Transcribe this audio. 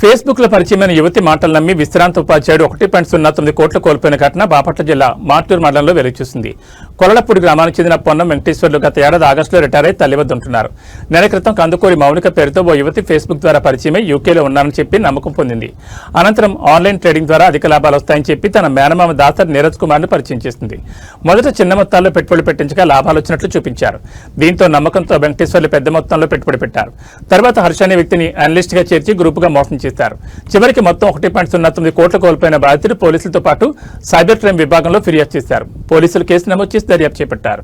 Facebook లో పరిచయమైన యువతి మాటలు నమ్మి విశ్రాంత ఉపాధ్యాయుడు 1.09 కోట్లు కోల్పోయిన ఘటన బాపట్ల జిల్లా మార్టూరు మండలంలో వెలుగుచూసింది. కొలడపూడి గ్రామానికి చెందిన పొన్నం వెంకటేశ్వర్లు గత ఏడాది ఆగస్టులో రిటైర్ అయి తల్లి వద్ద ఉంటున్నారు. నెల క్రితం కందుకూరి మౌనిక పేరుతో ఓ యువతి ఫేస్బుక్ ద్వారా పరిచయమై యూకేలో ఉన్నారని చెప్పి నమ్మకం పొందింది. అనంతరం ఆన్లైన్ ట్రేడింగ్ ద్వారా అధిక లాభాలు వస్తాయని చెప్పి తన మేనమామ దాసరి నీరజ్ కుమార్ ను పరిచయం చేసింది. మొదట చిన్న మొత్తాల్లో పెట్టుబడి పెట్టించగా లాభాలు వచ్చినట్లు చూపించారు. దీంతో నమ్మకంతో వెంకటేశ్వర్లు పెద్ద మొత్తంలో పెట్టుబడి పెట్టారు. తర్వాత హర్ష అనే వ్యక్తిని అనలిస్ట్ గా చేర్చి గ్రూపుగా మోసం చేశారు. చివరికి మొత్తం 1.09 కోట్లు కోల్పోయిన బాధితుడు పోలీసులతో పాటు సైబర్ క్రైమ్ విభాగంలో ఫిర్యాదు చేశారు. పోలీసులు కేసు నమోదు చేసి దర్యాప్తు చేపట్టారు.